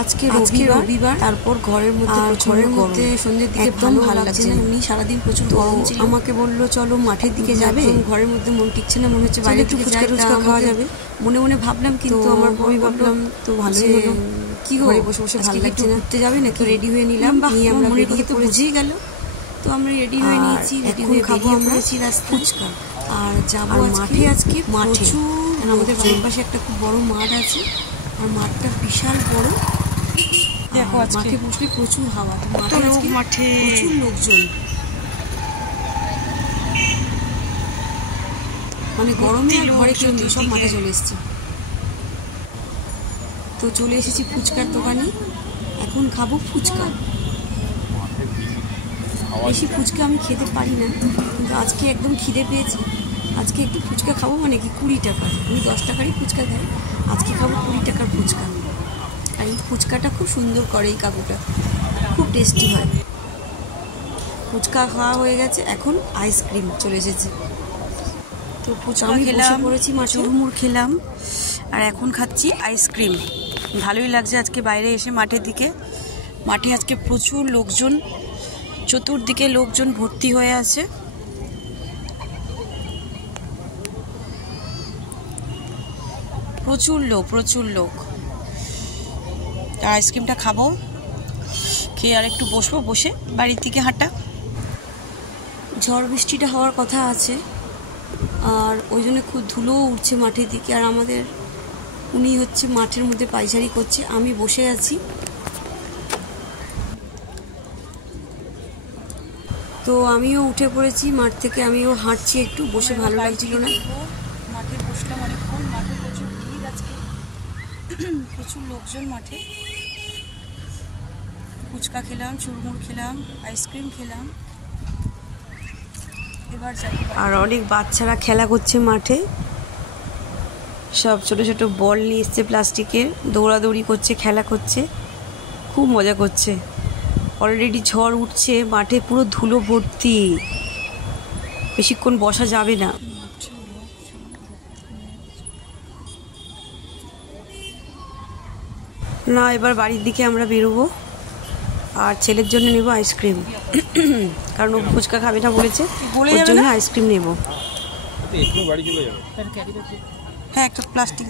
আজকে রবিবার তারপর ঘরের মধ্যে সন্ধ্যের দিকে একদম ভালো লাগছে না। উনি সারাদিন প্রচুর গরম ছিল, আমাকে বললো চলো মাঠের দিকে যাবে। ঘরের মধ্যে মন টিকছে না, মনে হচ্ছে বাইরে একটু ফুচকা টুচকা খাওয়া যাবে। মনে মনে ভাবলাম, কিন্তু আমার বই ভাবলাম তো ভালোই হলো, কি ঘরে বসে বসে ভালো লাগছে না, ঘুরতে যাবে নাকি। রেডি হয়ে নিলাম, নিয়ে আমরা মনের দিকে তো বুঝেই গেল। তো আমরা রেডি হয়ে নিয়েছি, রেডি হয়ে খাবো আমরা ফুচকা। আর যাবো আজকে মাঠে। আমাদের বাড়ির পাশে একটা খুব বড় মাঠ আছে, আর মাঠটা বিশাল বড়। দেখো মাঠে বসলে প্রচুর হাওয়া, মাঠে প্রচুর লোকজন, মানে গরমে ঘরে কেউ নেই, সব মাঠে চলে এসছে। তো চলে এসেছি ফুচকার দোকানে, এখন খাবো ফুচকা। বেশি ফুচকা আমি খেতে পারি না, কিন্তু আজকে একদম খিদে পেয়েছি। আজকে একটু ফুচকা খাবো, মানে কি 20 টাকার, আমি 10 টাকারই ফুচকা খাই, আজকে খাবো 20 টাকার ফুচকা। আর এই ফুচকাটা খুব সুন্দর করে, এই কাকুটা খুব টেস্টি হয়। ফুচকা খাওয়া হয়ে গেছে, এখন আইসক্রিম চলে এসেছে। তো ফুচকা আমি খেলাম, করেছি চুরমুর খেলাম, আর এখন খাচ্ছি আইসক্রিম। ভালোই লাগছে আজকে বাইরে এসে মাঠের দিকে। মাঠে আজকে প্রচুর লোকজন, চতুর্দিকে লোকজন ভর্তি হয়ে আছে। প্রচুর লোক। আইসক্রিমটা খাবো, খেয়ে আর একটু বসবো, বসে বাড়ির দিকে হাঁটা। ঝড় বৃষ্টিটা হওয়ার কথা আছে, আর ওই জন্য খুব ধুলো উঠছে মাঠের দিকে। আর আমাদের উনি হচ্ছে মাঠের মধ্যে পায়চারি করছে, আমি বসে আছি। তো আমিও উঠে পড়েছি মাঠ থেকে, আমিও হাঁটছি একটু, বসে ভালো লাগছিল না। মাঠে বসলাম অনেকক্ষণ, মাঠে প্রচুর ভিড় আজকে, প্রচুর লোকজন মাঠে। ফুচকা খেলাম, চুরমুর খেলাম, আইসক্রিম খেলাম, এবার যাই। আর অনেক বাচ্চারা খেলা করছে মাঠে, সব ছোট ছোট বল নিয়ে এসছে প্লাস্টিকের, দৌড়াদৌড়ি করছে, খেলা করছে, খুব মজা করছে। অলরেডি ঝড় উঠছে, মাঠে পুরো ধুলো ভর্তি, বেশিক্ষণ বসা যাবে না। না, এবার বাড়ির দিকে আমরা বেরোবো, আর ছেলের জন্য নেব আইসক্রিম, কারণ ও ফুচকা খাবে না বলেছে, ওর জন্য আইসক্রিম নেব। হ্যাঁ, একটা প্লাস্টিক।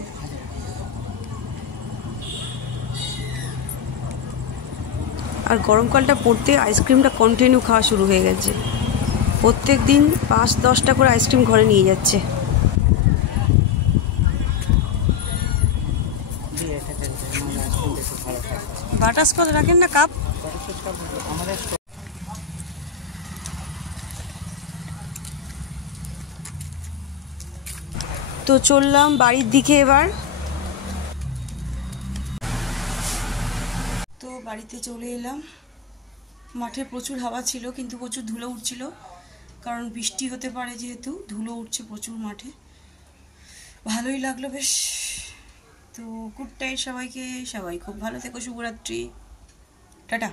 আর গরমকালটা পড়তে আইসক্রিমটা কন্টিনিউ খাওয়া শুরু হয়ে গেছে, প্রত্যেক দিন 5-10টা করে আইসক্রিম ঘরে নিয়ে যাচ্ছে। বাটারস্কচ রাখেন না কাপ? তো চললাম বাড়ির দিকে এবার। তো বাড়িতে চলে এলাম, মাঠে প্রচুর হাওয়া ছিল, কিন্তু প্রচুর ধুলো উঠছিল, কারণ বৃষ্টি হতে পারে যেহেতু, ধুলো উঠছে প্রচুর মাঠে। ভালোই লাগলো বেশ। তো গুড নাইট সবাইকে, সবাই খুব ভালো থেকো, শুভরাত্রি, টাটা।